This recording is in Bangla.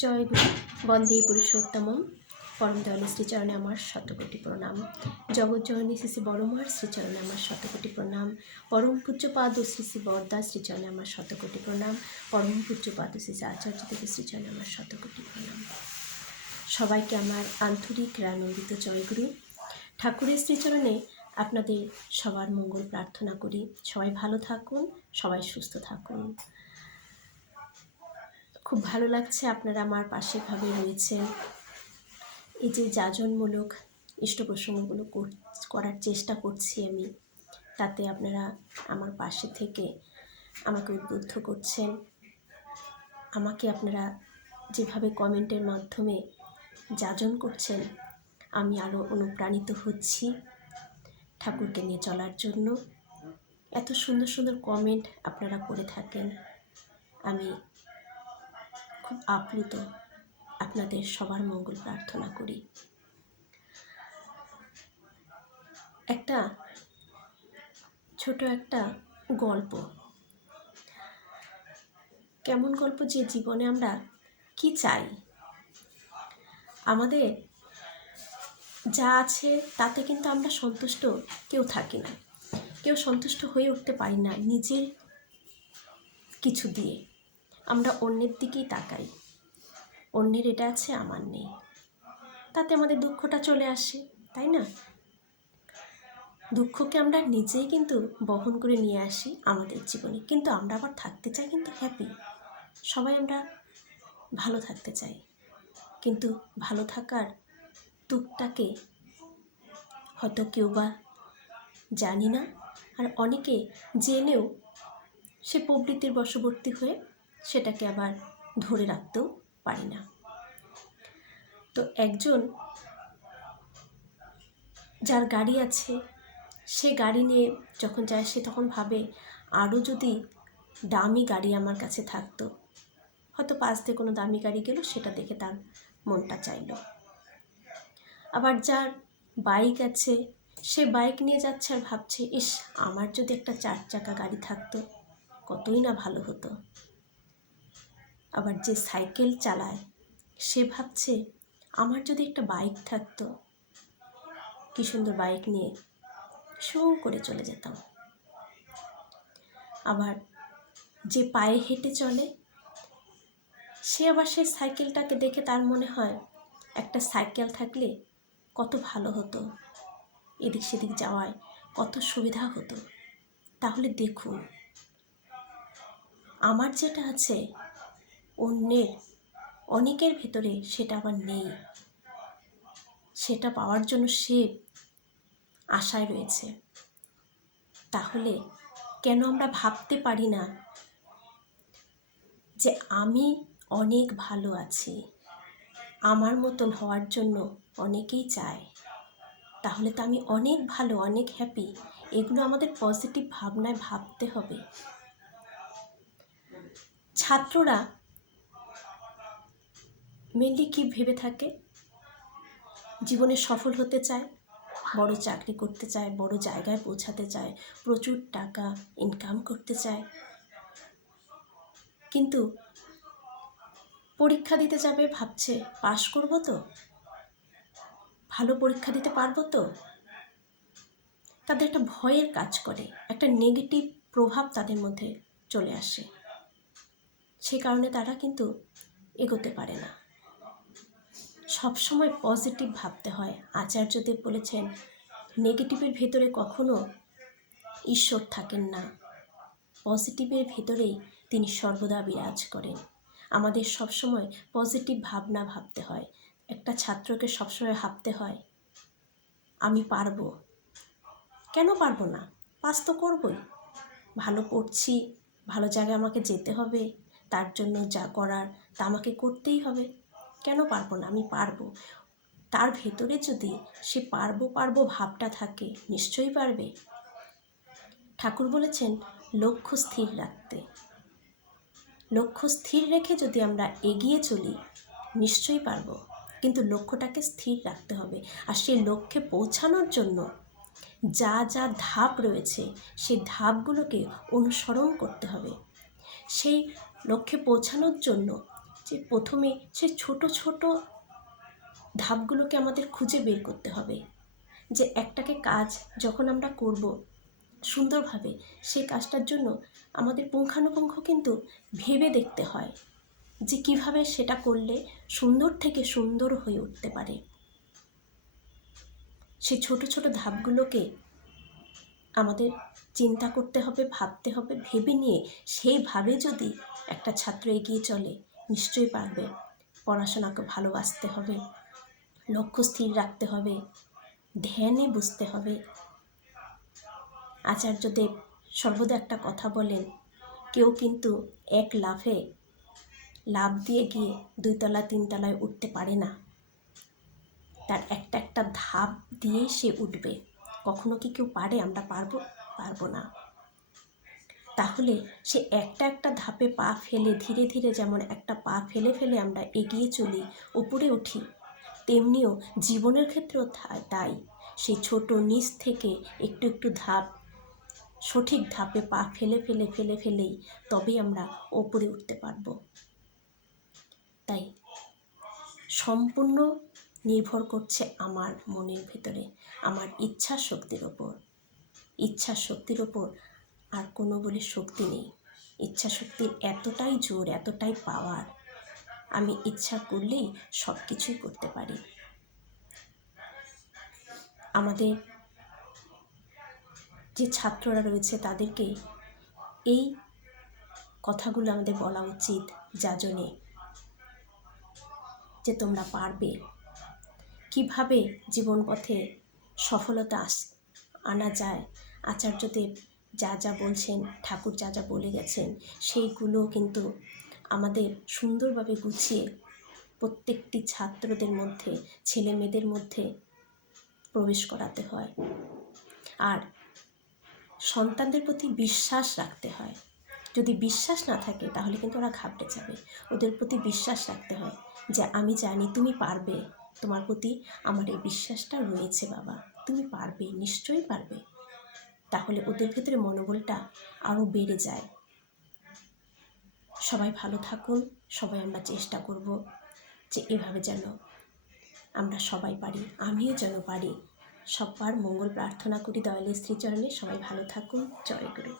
জয় গুরু বন্দে পুরুষোত্তমম পরম দয়ালু শ্রীচরণে আমার শতকোটি প্রণাম। জগৎজননী শ্রী বড়মার শ্রীচরণে আমার শতকোটি প্রণাম। পরম পূজ্যপাদ শ্রী বরদা শ্রীচরণে আমার শতকোটি প্রণাম। পরম পূজ্যপাদ শ্রী আচার্য দেবের শ্রীচরণে আমার শতকোটি প্রণাম। সবাইকে আমার আন্তরিক রানন্দিত জয়গুরু। ঠাকুরের শ্রীচরণে আপনাদের সবার মঙ্গল প্রার্থনা করি। সবাই ভালো থাকুন, সবাই সুস্থ থাকুন। খুব ভালো লাগছে আপনারা আমার পাশে ভাবে রয়েছেন। এই যে যাজনমূলক ইষ্ট প্রসঙ্গগুলো করার চেষ্টা করছি আমি, তাতে আপনারা আমার পাশে থেকে আমাকে উদ্বুদ্ধ করছেন। আমাকে আপনারা যেভাবে কমেন্টের মাধ্যমে যাজন করছেন, আমি আরও অনুপ্রাণিত হচ্ছি ঠাকুরকে নিয়ে চলার জন্য। এত সুন্দর সুন্দর কমেন্ট আপনারা করে থাকেন, আমি খুব আপ্লুত। আপনাদের সবার মঙ্গল প্রার্থনা করি। একটা ছোট একটা গল্প, কেমন গল্প যে জীবনে আমরা কি চাই, আমাদের যা আছে তাতে কিন্তু আমরা সন্তুষ্ট কেউ থাকি না, কেউ সন্তুষ্ট হয়ে উঠতে পারি না। নিজের কিছু দিয়ে আমরা অন্যের দিকেই তাকাই, অন্যের এটা আছে আমার নেই, তাতে আমাদের দুঃখটা চলে আসে, তাই না? দুঃখকে আমরা নিজেই কিন্তু বহন করে নিয়ে আসি আমাদের জীবনে, কিন্তু আমরা আবার থাকতে চাই কিন্তু হ্যাপি। সবাই আমরা ভালো থাকতে চাই, কিন্তু ভালো থাকার তুকটাকে হয়তো কেউ বা জানি না, আর অনেকে জেনেও সে প্রবৃত্তির বশবর্তী হয়ে সেটাকে আবার ধরে রাখতেও পারি না। তো একজন যার গাড়ি আছে, সে গাড়ি নিয়ে যখন যায় সে তখন ভাবে আরও যদি দামি গাড়ি আমার কাছে থাকতো, হয়তো পাশ দিয়ে কোনো দামি গাড়ি গেল, সেটা দেখে তার মনটা চাইল। আবার যার বাইক আছে, সে বাইক নিয়ে যাচ্ছে আর ভাবছে ইস আমার যদি একটা 4 চাকা গাড়ি থাকতো কতই না ভালো হতো। আবার যে সাইকেল চালায় সে ভাবছে আমার যদি একটা বাইক থাকতো, কি সুন্দর বাইক নিয়ে শো করে চলে যেতাম। আবার যে পায়ে হেঁটে চলে সে আবার সেই সাইকেলটাকে দেখে তার মনে হয় একটা সাইকেল থাকলে কত ভালো হতো, এদিক সেদিক যাওয়ায় কত সুবিধা হতো। তাহলে দেখুন, আমার যেটা আছে অনেকের ভেতরে সেটা আবার নেই, সেটা পাওয়ার জন্য সে আশায় রয়েছে। তাহলে কেন আমরা ভাবতে পারি না যে আমি অনেক ভালো আছি, আমার মতন হওয়ার জন্য অনেকেই চায়, তাহলে তো আমি অনেক ভালো, অনেক হ্যাপি। এগুলো আমাদের পজিটিভ ভাবনায় ভাবতে হবে। ছাত্ররা মেনলি কি ভেবে থাকে, জীবনে সফল হতে চায়, বড় চাকরি করতে চায়, বড় জায়গায় পৌঁছাতে চায়, প্রচুর টাকা ইনকাম করতে চায়, কিন্তু পরীক্ষা দিতে যাবে ভাবছে পাশ করব তো, ভালো পরীক্ষা দিতে পারবো তো। তাদের একটা ভয়ের কাজ করে, একটা নেগেটিভ প্রভাব তাদের মধ্যে চলে আসে, সে কারণে তারা কিন্তু এগোতে পারে না। সবসময় পজিটিভ ভাবতে হয়। আচার্যদেব বলেছেন নেগেটিভের ভেতরে কখনো ঈশ্বর থাকেন না, পজিটিভের ভেতরেই তিনি সর্বদা বিরাজ করেন। আমাদের সবসময় পজিটিভ ভাবনা ভাবতে হয়। একটা ছাত্রকে সবসময় ভাবতে হয় আমি পারবো। কেন পারবো না? পাস তো করবই, ভালো পড়ছি, ভালো জায়গায় আমাকে যেতে হবে, তার জন্য যা করার তা আমাকে করতেই হবে। কেন পারবো না? আমি পারবো। তার ভেতরে যদি সে পারবো পারবো ভাবটা থাকে, নিশ্চয়ই পারবে। ঠাকুর বলেছেন লক্ষ্য স্থির রাখতে। লক্ষ্য স্থির রেখে যদি আমরা এগিয়ে চলি নিশ্চয়ই পারবো, কিন্তু লক্ষ্যটাকে স্থির রাখতে হবে। আর সেই লক্ষ্যে পৌঁছানোর জন্য যা যা ধাপ রয়েছে সেই ধাপগুলোকে অনুসরণ করতে হবে। সেই লক্ষ্যে পৌঁছানোর জন্য যে প্রথমে সে ছোট ছোট ধাপগুলোকে আমাদের খুঁজে বের করতে হবে, যে একটাকে কাজ যখন আমরা করব সুন্দরভাবে, সেই কাজটার জন্য আমাদের পুঙ্খানুপুঙ্খ কিন্তু ভেবে দেখতে হয় যে কিভাবে সেটা করলে সুন্দর থেকে সুন্দর হয়ে উঠতে পারে। সেই ছোট ছোট ধাপগুলোকে আমাদের চিন্তা করতে হবে, ভাবতে হবে, ভেবে নিয়ে সেইভাবে যদি একটা ছাত্র এগিয়ে চলে নিশ্চয়ই পারবে। পড়াশোনাকে ভালোবাসতে হবে, লক্ষ্য স্থির রাখতে হবে, ধ্যানে বুঝতে হবে। আচার্যদেব সর্বদা একটা কথা বলেন, কেউ কিন্তু এক লাফ দিয়ে গিয়ে 2 তলা 3 তলায় উঠতে পারে না, তার একটা একটা ধাপ দিয়েই সে উঠবে। কখনো কি কেউ পারে? আমরা পারবো না। তাহলে সে একটা একটা ধাপে পা ফেলে ধীরে ধীরে, যেমন একটা পা ফেলে ফেলে আমরা এগিয়ে চলি, উপরে উঠি, তেমনিও জীবনের ক্ষেত্রেও তাই। সেই ছোট নিচ থেকে একটু একটু ধাপ, সঠিক ধাপে পা ফেলে ফেলে ফেলে ফেলেই তবেই আমরা ওপরে উঠতে পারবো। তাই সম্পূর্ণ নির্ভর করছে আমার মনের ভেতরে, আমার ইচ্ছা শক্তির ওপর। ইচ্ছা শক্তির ওপর আর কোনো বলে শক্তি নেই। ইচ্ছা শক্তির এতটাই জোর, এতটাই পাওয়ার, আমি ইচ্ছা করলেই সব কিছুই করতে পারি। আমাদের যে ছাত্ররা রয়েছে তাদেরকে এই কথাগুলো আমাদের বলা উচিত, যাজনে, যে তোমরা পারবে। কিভাবে জীবন পথে সফলতা আনা যায়, আচার্যদেব যা যা বলছেন, ঠাকুর যা যা বলে গেছেন, সেইগুলো কিন্তু আমাদের সুন্দরভাবে গুছিয়ে প্রত্যেকটি ছাত্রদের মধ্যে, ছেলে মেয়েদের মধ্যে প্রবেশ করাতে হয়। আর সন্তানদের প্রতি বিশ্বাস রাখতে হয়। যদি বিশ্বাস না থাকে তাহলে কিন্তু ওরা ঘাবড়ে যাবে। ওদের প্রতি বিশ্বাস রাখতে হয় যে আমি জানি তুমি পারবে, তোমার প্রতি আমার এই বিশ্বাসটা রয়েছে বাবা, তুমি পারবে, নিশ্চয়ই পারবে। তাহলে ওদের ভেতরে মনোবলটা আরও বেড়ে যায়। সবাই ভালো থাকুন, সবাই আমরা চেষ্টা করব যে এভাবে যেন আমরা সবাই পারি, আমিও যেন পারি। সবার মঙ্গল প্রার্থনা করি দয়ালের শ্রীচরণে। সবাই ভালো থাকুন। জয় গুরু।